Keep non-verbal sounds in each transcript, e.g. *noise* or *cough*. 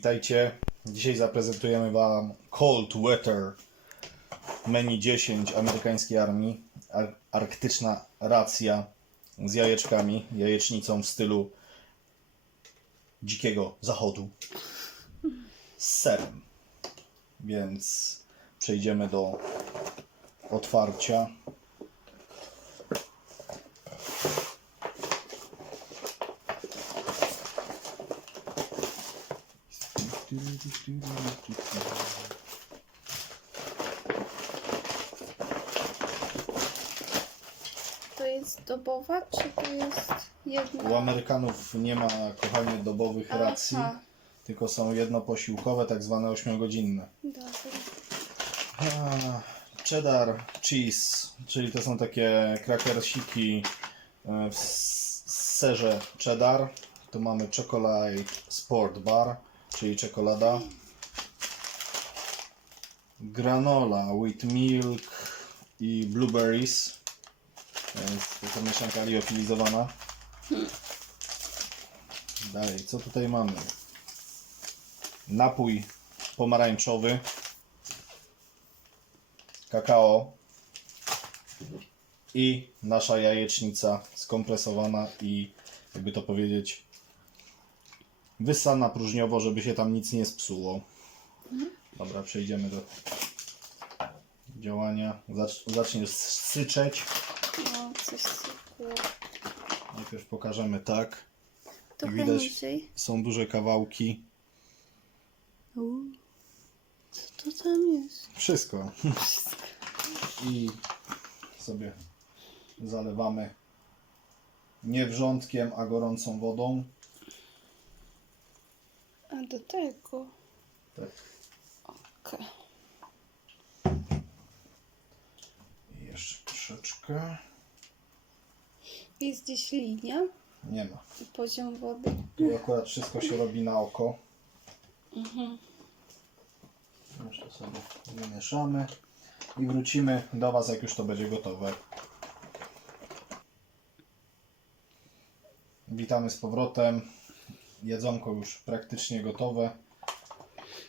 Witajcie. Dzisiaj zaprezentujemy Wam Cold Weather menu 10 amerykańskiej armii. Ar- arktyczna racja z jajeczkami, jajecznicą w stylu dzikiego zachodu z serem. Więc przejdziemy do otwarcia. To jest dobowa, czy to jest jedna? U Amerykanów nie ma, kochanie, dobowych racji, Aha. tylko są jednoposiłkowe, tak zwane ośmiogodzinne. Dobra. Ah, Cheddar cheese, czyli to są takie krakersiki e, w s- serze cheddar. Tu mamy chocolate sport bar, czyli czekolada. Granola with milk i blueberries. To jest mieszanka liofilizowana. Dalej, co tutaj mamy? Napój pomarańczowy kakao i nasza jajecznica skompresowana i jakby to powiedzieć wyssana próżniowo, żeby się tam nic nie spsuło. Dobra, przejdziemy do działania. Zacz, zacznie syczeć. No, coś sypło. Najpierw pokażemy tak. Trochę widać- niżej. Są duże kawałki. U. Co to tam jest? Wszystko. *laughs* I sobie zalewamy nie wrzątkiem, a gorącą wodą. A do tego. Tak. Okej. I jeszcze troszeczkę. Jest gdzieś linia Nie ma. i poziom wody. Tu akurat wszystko się robi na oko. Mhm. Jeszcze sobie wymieszamy. I wrócimy do Was, jak już to będzie gotowe. Witamy z powrotem. Jedzonko już praktycznie gotowe.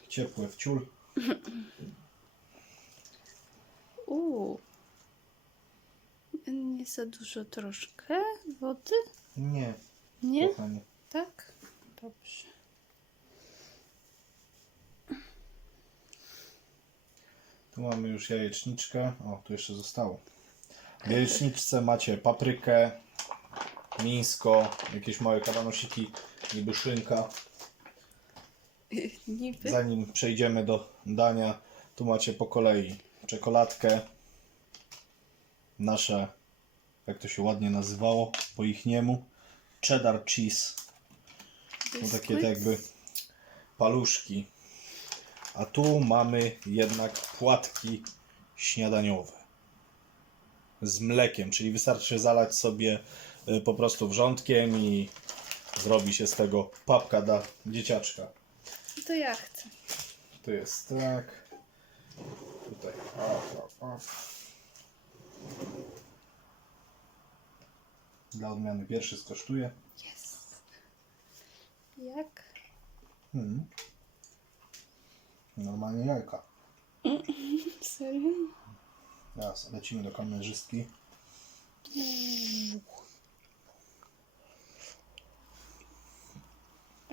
Ciepłe w ciul. *laughs* Uuu. Nie za dużo troszkę wody? Nie, Nie? kochanie. Tak? Dobrze. Tu mamy już jajeczniczkę. O, tu jeszcze zostało. W jajeczniczce macie paprykę, mięsko, jakieś małe kawanosiki, niby szynka. *laughs* Niby. Zanim przejdziemy do dania, tu macie po kolei czekoladkę, nasze, jak to się ładnie nazywało po ich niemu, cheddar cheese. To takie tak jakby paluszki. A tu mamy jednak płatki śniadaniowe z mlekiem, czyli wystarczy zalać sobie po prostu wrzątkiem i zrobi się z tego papka dla dzieciaczka. To ja chcę. Tu jest tak. Tutaj. O, o, o. Dla odmiany pierwszy skosztuję. Jest. Jak? Hmm. Normalnie jajka. *laughs* Serio? Teraz lecimy do kamerzystki. Ej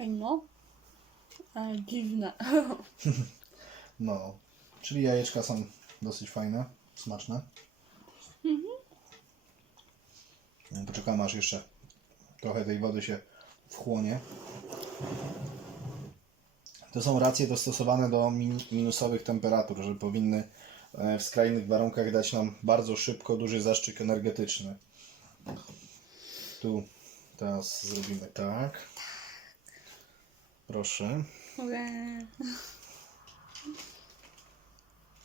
no. Ale dziwne. *laughs* No. Czyli jajeczka są dosyć fajne, smaczne. No, Poczekamy aż jeszcze trochę tej wody się wchłonie. To są racje dostosowane do min minusowych temperatur, że powinny e, w skrajnych warunkach dać nam bardzo szybko duży zastrzyk energetyczny. Tu teraz zrobimy tak. Proszę. Ue.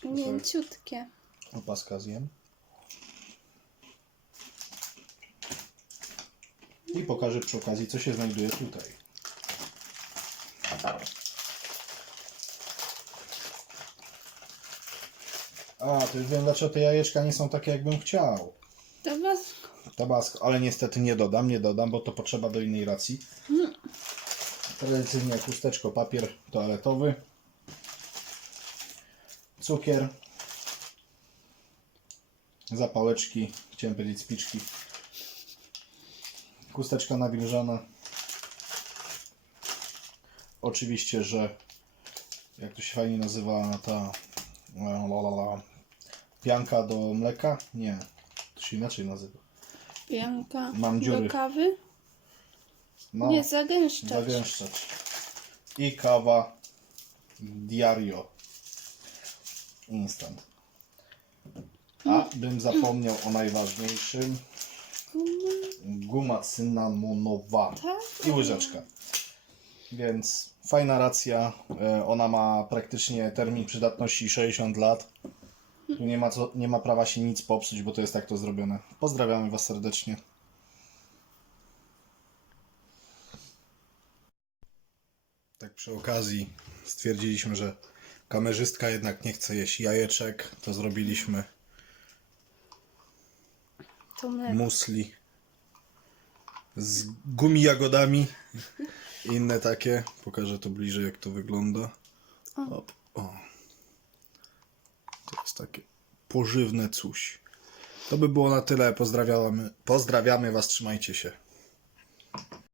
Mięciutkie. Opaska zjem. I pokażę przy okazji, co się znajduje tutaj. A, to już wiem, dlaczego te jajeczka nie są takie, jakbym chciał. Tabasco. Tabasco, ale niestety nie dodam, nie dodam, bo to potrzeba do innej racji. Tradycyjnie chusteczko, papier toaletowy. Cukier. Zapałeczki, chciałem powiedzieć spiczki. Chusteczka nawilżana. Oczywiście, że jak to się fajnie nazywa ta la, la, la, pianka do mleka? Nie, to się inaczej nazywa. Pianka Mam dziury. do kawy? No, Nie, zagęszczać. zagęszczać. I kawa Diario Instant. A bym zapomniał o najważniejszym. Guma cynamonowa Tak? i łyżeczka. Więc fajna racja. E, Ona ma praktycznie termin przydatności 60 lat. Tu nie ma, co, nie ma prawa się nic popsuć, bo to jest tak to zrobione. Pozdrawiamy Was serdecznie. Przy okazji stwierdziliśmy, że kamerzystka jednak nie chce jeść jajeczek. To zrobiliśmy To mleko. musli z gumi jagodami i inne takie. Pokażę to bliżej, jak to wygląda. O. o. To jest takie pożywne coś. To by było na tyle. Pozdrawiamy, pozdrawiamy Was, trzymajcie się.